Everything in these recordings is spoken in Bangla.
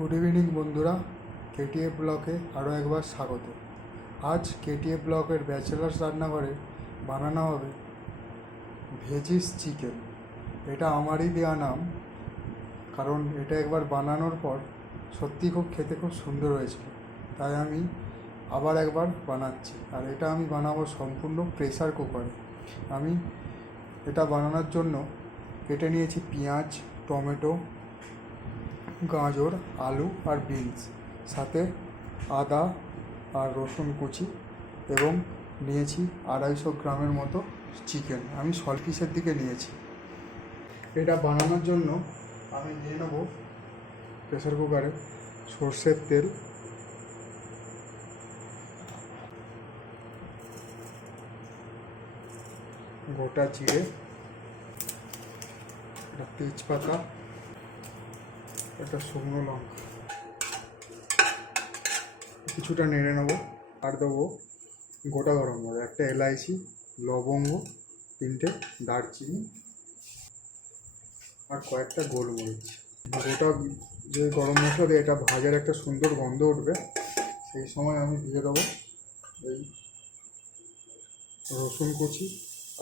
গুড ইভিনিং বন্ধুরা। কেটিএফ ব্লকে আরও একবার স্বাগত। আজ কেটিএফ ব্লকের ব্যাচেলার্স রান্নাঘরে বানানো হবে ভেজিস চিকেন এটা আমারই দেওয়া নাম, কারণ এটা একবার বানানোর পর সত্যি খুব খেতে খুব সুন্দর হয়েছিল। তাই আমি আবার একবার বানাচ্ছি। আর এটা আমি বানাবো সম্পূর্ণ প্রেসার কুকারে আমি এটা বানানোর জন্য কেটে নিয়েছি পেঁয়াজ, টমেটো গাজর, আলু আর বিনস, সাথে আদা আর রসুন কুচি এবং নিয়েছি আড়াইশো গ্রামের মতো চিকেন। আমি সল পিসের দিকে নিয়েছি। এটা বানানোর জন্য আমি নিয়ে নেব প্রেসার কুকারে সর্ষের তেল। গোটা জিরে, একটা তেজপাতা একটা শুকনো লঙ্কা। কিছুটা নেড়ে নেব, আর দেবো গোটা গরম মশলা। একটা এলাইচি, লবঙ্গ, তিনটে দারচিনি, আর কয়েকটা গোলমরিচ। গোটা যে গরম মশলা দিয়ে এটা ভাজার একটা সুন্দর গন্ধ উঠবে, সেই সময় আমি দিয়ে দেবো এই রসুন কুচি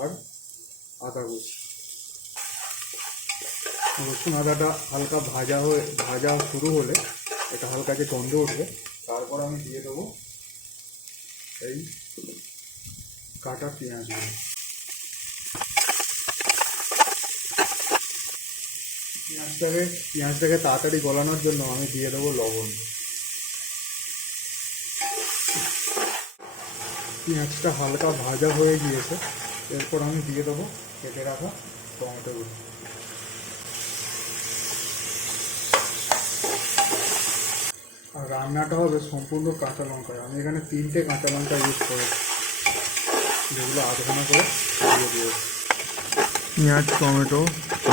আর আদা কুচি। রসুন আদাটা হালকা ভাজা হয়ে, ভাজা শুরু হলে এটা হালকা যে গন্ধ উঠবে তারপর আমি দিয়ে দেবো এই কাটা পেঁয়াজগুলো পেঁয়াজটাকে পেঁয়াজটাকে তাড়াতাড়ি গলানোর জন্য আমি দিয়ে দেবো লবণ। পেঁয়াজটা হালকা ভাজা হয়ে গিয়েছে, এরপর আমি দিয়ে দেবো কেটে রাখা টমেটোগুলো আর রান্নাটা হবে সম্পূর্ণ কাঁচা লঙ্কায়। আমি এখানে তিনটে কাঁচা লঙ্কা ইউজ করেছি। যেগুলো আধখানা করে দিয়ে দিয়েছি। পেঁয়াজ টমেটো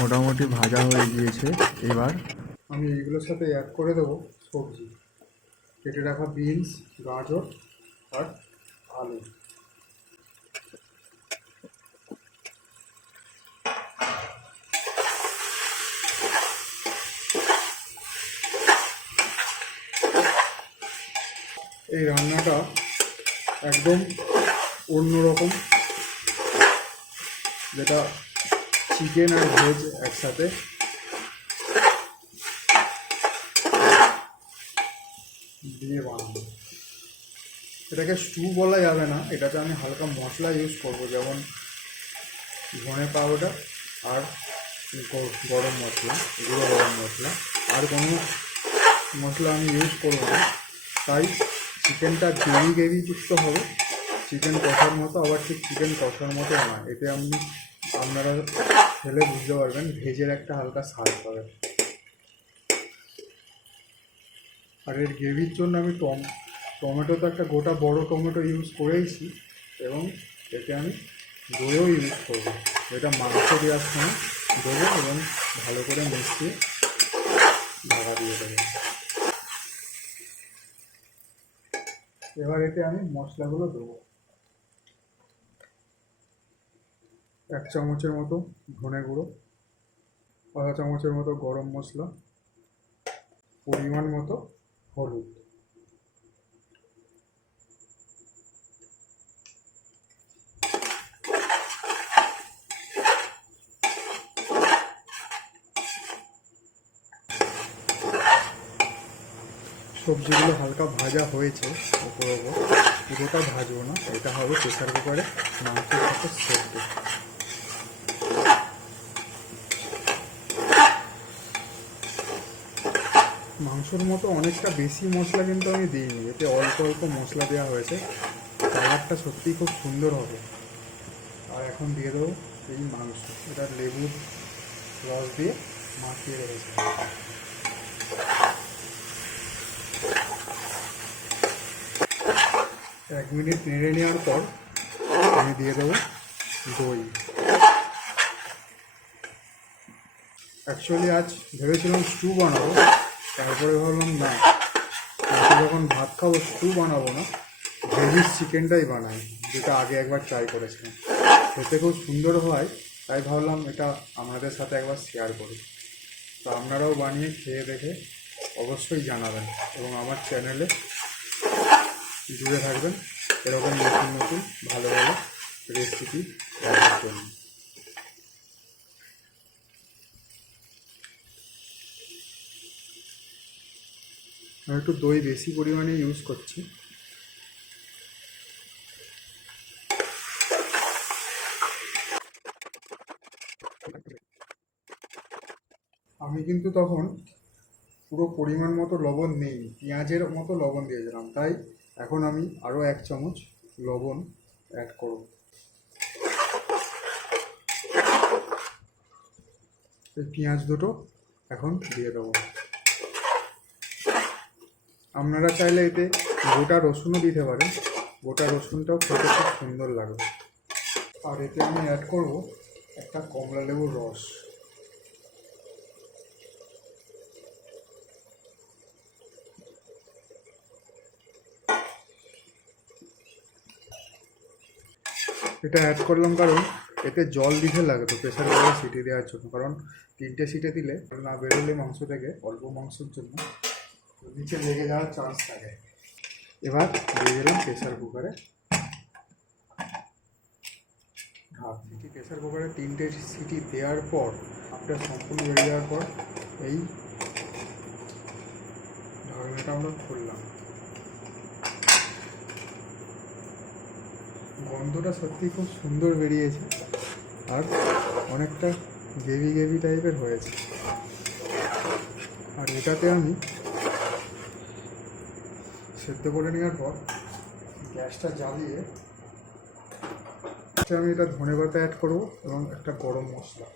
মোটামুটি ভাজা হয়ে গিয়েছে। এবার আমি এইগুলোর সাথে অ্যাড করে দেবো সবজি। কেটে রাখা বিনস গাজর আর আলু। এই রান্নাটা একদম অন্যরকম, যেটা চিকেন আর ভেজ একসাথে। দিয়ে বানাবো। এটাকে স্টু বলা যাবে না, এটাতে আমি হালকা মশলা ইউজ করব, যেমন ধনে পাউডার আর গরম মশলা, গুঁড়ো গরম মশলা। আর কোনো মশলা আমি ইউজ করব না, তাই চিকেনটা গ্রেভি গ্রেভিযুক্ত হবে। চিকেন কষার মতো, আবার ঠিক চিকেন কষার মতো না এতে আপনি, আপনারা খেলে বুঝতে পারবেন, ভেজের একটা হালকা স্বাদ পাবেন আর এর গ্রেভির জন্য আমি টম, টমেটো তো একটা গোটা বড় টমেটো ইউজ করেইছি এবং এতে আমি দইও ইউজ করব। এটা মাংস দেওয়ার সময় দেবো এবং ভালো করে মিশিয়ে ঢাকা দিয়ে দেবো এবার এতে আমি মশলাগুলো দেবো। এক চামচের মতো ধনে গুঁড়ো, আধা চামচের মতো গরম মশলা, পরিমাণ মতো হলুদ। সবজিগুলো হালকা ভাজা হয়েছে ওপর ওপর পুরোটা ভাজবো না, এটা হবে প্রেসার কুকারে মাংসের সাথে সেদ্ধ। মাংসর মতো অনেকটা বেশি মশলা কিন্তু আমি দিইনি, এতে অল্প অল্প মশলা দেওয়া হয়েছে। কালারটা সত্যিই খুব সুন্দর হবে। আর এখন দিয়ে দেবো এই মাংস। এটা লেবুর রস দিয়ে মাখিয়ে রেখেছি এক মিনিট নেড়ে নেওয়ার পর আমি দিয়ে দেবো দই। অ্যাকচুয়ালি আজ ভেবেছিলাম স্টু বানাবো, তারপরে ভাবলাম না। যখন ভাত খাব স্টু বানাবো না ভেজিস চিকেনটাই বানাই, যেটা আগে একবার ট্রাই করেছিলাম। খেতে খুব সুন্দর হয়, তাই ভাবলাম এটা আপনাদের সাথে একবার শেয়ার করি। তো আপনারাও বানিয়ে খেয়ে দেখে অবশ্যই জানাবেন এবং আমার চ্যানেলে জুড়ে থাকবেন। এরকম নতুন নতুন ভালো ভালো রেসিপি দেখার জন্য। আমি একটু দই বেশি পরিমাণে ইউজ করছি। আমি কিন্তু তখন পুরো পরিমাণ মতো লবণ নেই পেঁয়াজের মতো লবণ দিয়েছিলাম। তাই এখন আমি আরও এক চামচ লবণ অ্যাড করব। এই পেঁয়াজ দুটো এখন দিয়ে দেবো। আপনারা চাইলে এতে গোটা রসুনও দিতে পারেন। গোটা রসুনটাও খেতে খুব সুন্দর লাগবে। আর এতে আমি অ্যাড করব একটা কমলা লেবুর রস। এটা অ্যাড করলাম কারণ এতে জল দিতে লাগে তো প্রেশার কুকারে সিটি দেওয়ার জন্য। কারণ তিনটে সিটে দিলে না বেরোলে মাংস থেকে অল্প মাংসের জন্য নিচে লেগে যাওয়ার চান্স থাকে। এবার দিয়ে দিলাম প্রেশার কুকারে ভাত সিটি প্রেশার কুকারে তিনটে সিটি দেওয়ার পর আপনার সম্পূর্ণ বেরিয়ে যাওয়ার পর এই ঢাকনাটা আমরা খুললাম। গন্ধটা সত্যি খুব সুন্দর বেরিয়েছে আর অনেকটা গেভি গেভি টাইপের হয়েছে। আর এটাতে আমি সেদ্ধ করে নেওয়ার পর গ্যাসটা জ্বালিয়ে আমি এটা ধনে পাতা অ্যাড করব এবং একটা গরম মশলা।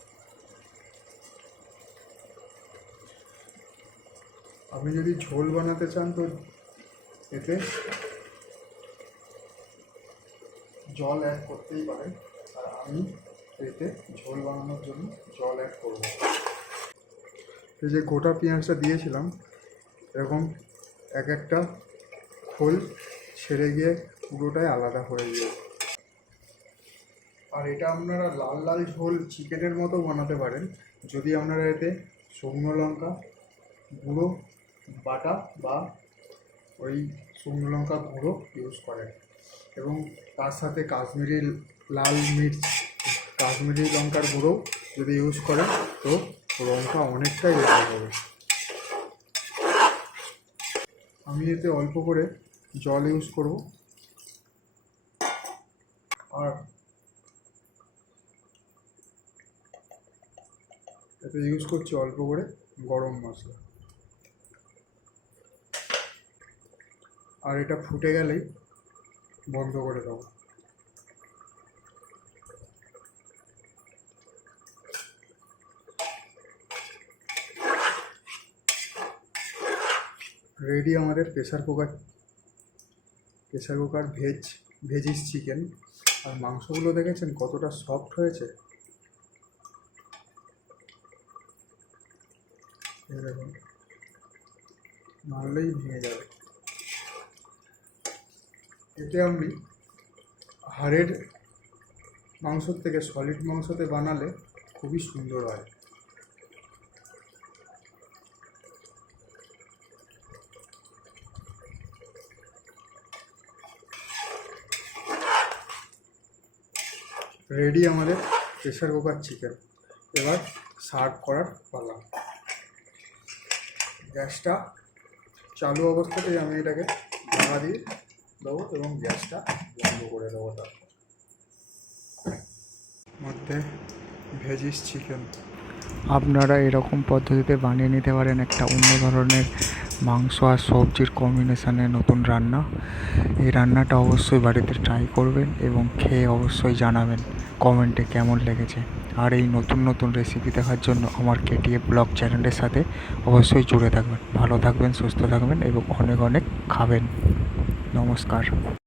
আপনি যদি ঝোল বানাতে চান তো এতে জল অ্যাড করতেই পারেন আর আমি এতে ঝোল বানানোর জন্য জল অ্যাড করব। এই যে গোটা পেঁয়াজটা দিয়েছিলাম, এরকম এক একটা খোল ছেড়ে গিয়ে পুরোটাই আলাদা হয়ে গিয়ে আর এটা আপনারা লাল লাল ঝোল চিকেনের মতো বানাতে পারেন। যদি আপনারা এতে শুকনো লঙ্কা, গুঁড়ো, বাটা বা ওই শুকনো লঙ্কা গুঁড়ো ইউজ করেন। এবং তার সাথে কাশ্মীরি লাল মির্চ, কাশ্মীরি লঙ্কার গুঁড়ো যদি ইউজ করেন, তো রঙটা অনেকটাই বেটার হবে। আমি এতে অল্প করে জল ইউজ করব। আর এতে ইউজ করছি অল্প করে গরম মশলা। আর এটা ফুটে গেলেই বন্ধ করে দেবো রেডি আমাদের pressure cooker pressure cooker veg veggies chicken আর মাংসগুলো দেখেছেন কতটা সফট হয়েছে? দেখুন নাহলেই ভেঙে যাবে। এতে আপনি হাড়ের মাংসর থেকে সলিড মাংসতে বানালে খুবই সুন্দর হয়। রেডি আমাদের প্রেসার কুকার চিকেন এবার সার্ভ করার পালা। গ্যাসটা চালু অবস্থাতেই আমি এটাকে ঢাকা দিয়ে দেবো এবং গ্যাসটা বন্ধ করে দেবো তার মধ্যে ভেজিস চিকেন আপনারা এরকম পদ্ধতিতে বানিয়ে নিতে পারেন একটা অন্য ধরনের মাংস আর সবজির কম্বিনেশানে নতুন রান্না। এই রান্নাটা অবশ্যই বাড়িতে ট্রাই করবেন এবং খেয়ে অবশ্যই জানাবেন কমেন্টে কেমন লেগেছে। আর এই নতুন নতুন রেসিপি দেখার জন্য আমার কেটিএফ ব্লগ চ্যানেলের সাথে অবশ্যই জুড়ে থাকবেন। ভালো থাকবেন সুস্থ থাকবেন এবং অনেক অনেক খাবেন। ньому скажем.